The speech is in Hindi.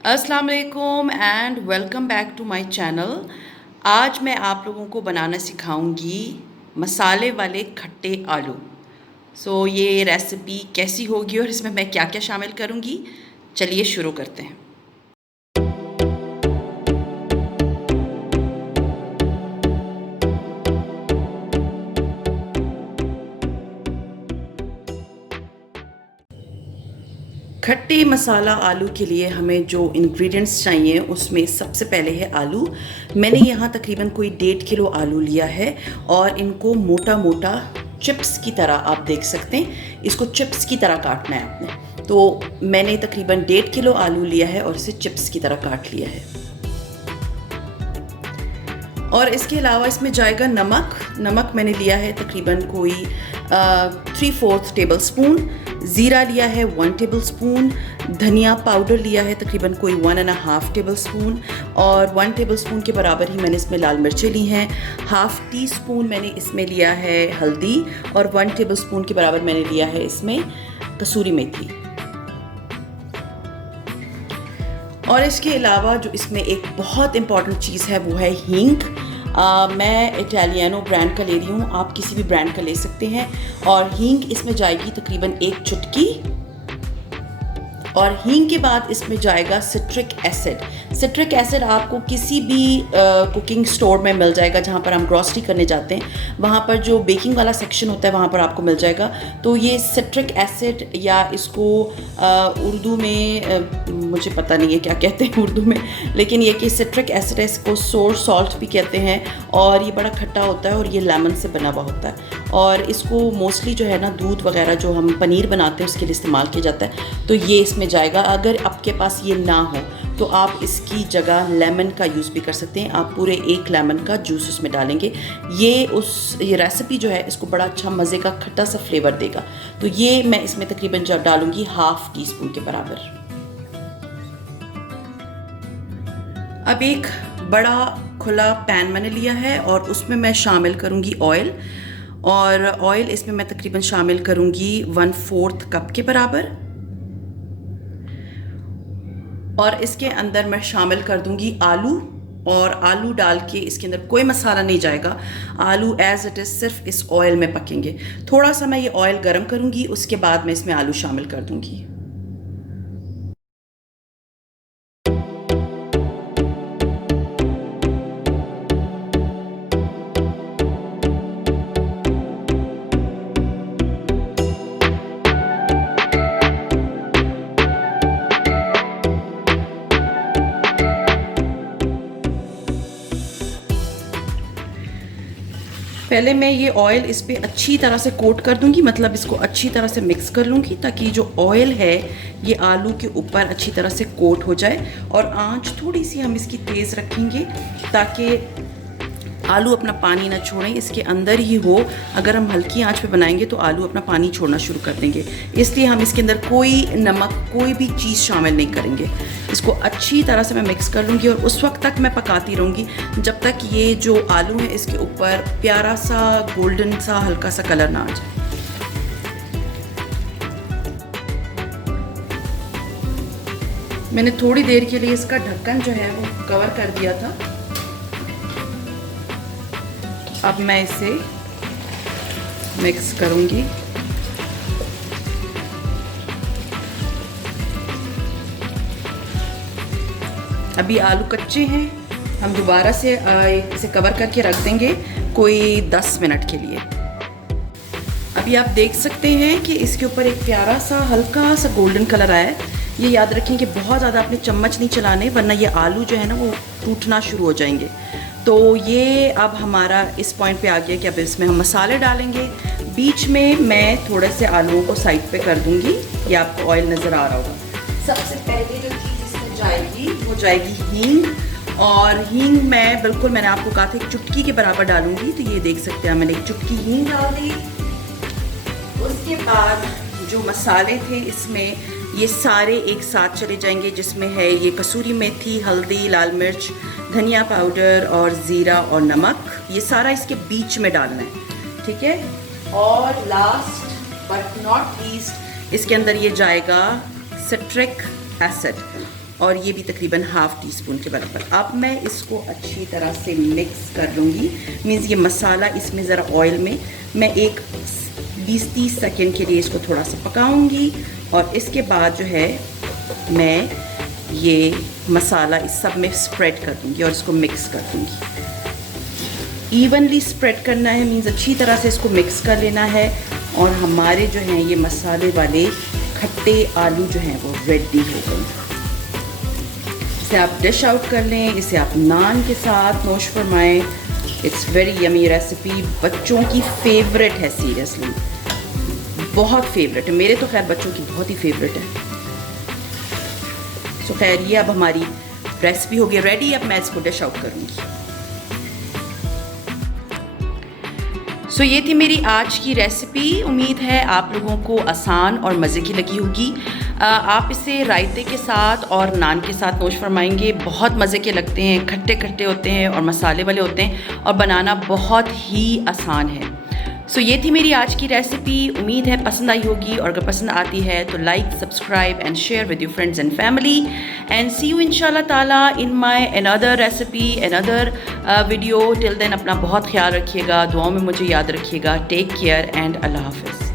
अस्सलाम वालेकुम and welcome back to my channel. आज मैं आप लोगों को बनाना सिखाऊंगी मसाले वाले खट्टे आलू। ये रेसिपी कैसी होगी और इसमें मैं क्या क्या शामिल करूंगी, चलिए शुरू करते हैं। खट्टे मसाला आलू के लिए हमें जो इंग्रेडिएंट्स चाहिए उसमें सबसे पहले है आलू। मैंने यहाँ तकरीबन कोई 1.5 किलो आलू लिया है और इनको मोटा मोटा चिप्स की तरह आप देख सकते हैं, इसको चिप्स की तरह काटना है आपने। तो मैंने तकरीबन 1.5 किलो आलू लिया है और इसे चिप्स की तरह काट लिया है। और इसके अलावा इसमें जाएगा नमक मैंने लिया है तकरीबन कोई 3/4 टेबल स्पून। ज़ीरा लिया है 1 टेबल स्पून। धनिया पाउडर लिया है तकरीबन कोई 1.5 टेबल स्पून। और 1 टेबल स्पून के बराबर ही मैंने इसमें लाल मिर्चें ली हैं। हाफ़ टी स्पून मैंने इसमें लिया है हल्दी और 1 टेबल स्पून के बराबर मैंने लिया है इसमें कसूरी मेथी। और इसके अलावा जो इसमें एक बहुत इम्पॉर्टेंट चीज़ है वो है हींग। मैं इटालियानो ब्रांड का ले रही हूँ, आप किसी भी ब्रांड का ले सकते हैं। और हींग इसमें जाएगी तकरीबन 1 चुटकी। और हींग के बाद इसमें जाएगा सिट्रिक एसिड। सिट्रिक एसिड आपको किसी भी कुकिंग स्टोर में मिल जाएगा, जहाँ पर हम ग्रॉसरी करने जाते हैं वहाँ पर जो बेकिंग वाला सेक्शन होता है वहाँ पर आपको मिल जाएगा। तो ये सिट्रिक एसिड या इसको उर्दू में मुझे पता नहीं है क्या कहते हैं उर्दू में, लेकिन ये कि सिट्रिक एसिड है, इसको सोर सॉल्ट भी कहते हैं। और ये बड़ा खट्टा होता है और ये लेमन से बना हुआ होता है। और इसको मोस्टली जो है ना दूध वगैरह जो हम पनीर बनाते हैं उसके लिए इस्तेमाल किया जाता है। तो ये इसमें जाएगा। अगर आपके पास ये ना हो तो आप इसकी जगह लेमन का यूज़ भी कर सकते हैं। आप पूरे 1 लेमन का जूस उसमें डालेंगे। ये रेसिपी जो है इसको बड़ा अच्छा मज़े का खट्टा सा फ्लेवर देगा। तो ये मैं इसमें तकरीबन जब डालूंगी हाफ़ टी स्पून के बराबर। अब एक बड़ा खुला पैन मैंने लिया है और उसमें मैं शामिल करूंगी ऑयल। और ऑयल इसमें मैं तकरीबन शामिल करूंगी 1/4 कप के बराबर। और इसके अंदर मैं शामिल कर दूंगी आलू। और आलू डाल के इसके अंदर कोई मसाला नहीं जाएगा, आलू एज इट इज़ सिर्फ इस ऑयल में पकेंगे। थोड़ा सा मैं ये ऑयल गर्म करूंगी, उसके बाद मैं इसमें आलू शामिल कर दूंगी। पहले मैं ये ऑयल इस पर अच्छी तरह से कोट कर दूंगी, मतलब इसको अच्छी तरह से मिक्स कर लूँगी ताकि जो ऑयल है ये आलू के ऊपर अच्छी तरह से कोट हो जाए। और आंच थोड़ी सी हम इसकी तेज़ रखेंगे ताकि आलू अपना पानी ना छोड़ें, इसके अंदर ही हो। अगर हम हल्की आंच पे बनाएंगे तो आलू अपना पानी छोड़ना शुरू कर देंगे, इसलिए हम इसके अंदर कोई नमक कोई भी चीज़ शामिल नहीं करेंगे। इसको अच्छी तरह से मैं मिक्स कर लूँगी और उस वक्त तक मैं पकाती रहूँगी जब तक ये जो आलू है इसके ऊपर प्यारा सा गोल्डन सा हल्का सा कलर ना आ जाए। मैंने थोड़ी देर के लिए इसका ढक्कन जो है वो कवर कर दिया था। अब मैं इसे मिक्स करूंगी। अभी आलू कच्चे हैं, हम दोबारा से इसे कवर करके रख देंगे कोई 10 मिनट के लिए। अभी आप देख सकते हैं कि इसके ऊपर एक प्यारा सा हल्का सा गोल्डन कलर आया है। ये याद रखें कि बहुत ज़्यादा आपने चम्मच नहीं चलाने, वरना ये आलू जो है ना वो टूटना शुरू हो जाएंगे। तो ये अब हमारा इस पॉइंट पे आ गया कि अब इसमें हम मसाले डालेंगे। बीच में मैं थोड़े से आलूओं को साइड पे कर दूंगी, ये आपको ऑयल नज़र आ रहा होगा। सबसे पहले जो चीज़ इसमें जाएगी वो जाएगी हींग। और हींग मैं बिल्कुल, मैंने आपको कहा था 1 चुटकी के बराबर डालूंगी, तो ये देख सकते हैं मैंने 1 चुटकी हींग डाल दी। उसके बाद जो मसाले थे इसमें ये सारे एक साथ चले जाएंगे, जिसमें है ये कसूरी मेथी, हल्दी, लाल मिर्च, धनिया पाउडर और ज़ीरा और नमक। ये सारा इसके बीच में डालना है, ठीक है। और लास्ट बट नॉट लीस्ट इसके अंदर ये जाएगा सिट्रिक एसिड। और ये भी तकरीबन हाफ़ टी स्पून के बराबर। अब मैं इसको अच्छी तरह से मिक्स कर लूँगी। मीन्स ये मसाला इसमें ज़रा ऑयल में मैं एक 20-30 सेकेंड के लिए इसको थोड़ा सा पकाऊंगी और इसके बाद जो है मैं ये मसाला इस सब में स्प्रेड कर दूँगी और इसको मिक्स कर दूँगी। इवनली स्प्रेड करना है, मीन्स अच्छी तरह से इसको मिक्स कर लेना है। और हमारे जो हैं ये मसाले वाले खट्टे आलू जो हैं वो रेडी हो गए। इसे आप डिश आउट कर लें, इसे आप नान के साथ नोश फरमाएँ। इट्स वेरी यमी रेसिपी, बच्चों की फेवरेट है, सीरियसली बहुत फेवरेट है। मेरे तो खैर बच्चों की बहुत ही फेवरेट है। सो खैर ये अब हमारी रेसिपी हो गई रेडी। अब मैं इसको डिश आउट करूँगी। सो ये थी मेरी आज की रेसिपी। उम्मीद है आप लोगों को आसान और मज़े की लगी होगी। आप इसे रायते के साथ और नान के साथ नोश फरमाएंगे। बहुत मज़े के लगते हैं, खट्टे खट्टे होते हैं और मसाले वाले होते हैं और बनाना बहुत ही आसान है। सो ये थी मेरी आज की रेसिपी। उम्मीद है पसंद आई होगी, और अगर पसंद आती है तो like, subscribe and share with your friends and family. And see you इंशाल्लाह ताला in my another recipe, another video. Till then अपना बहुत ख्याल रखिएगा, दुआओं में मुझे याद रखिएगा। टेक केयर एंड अल्लाह हाफिज़।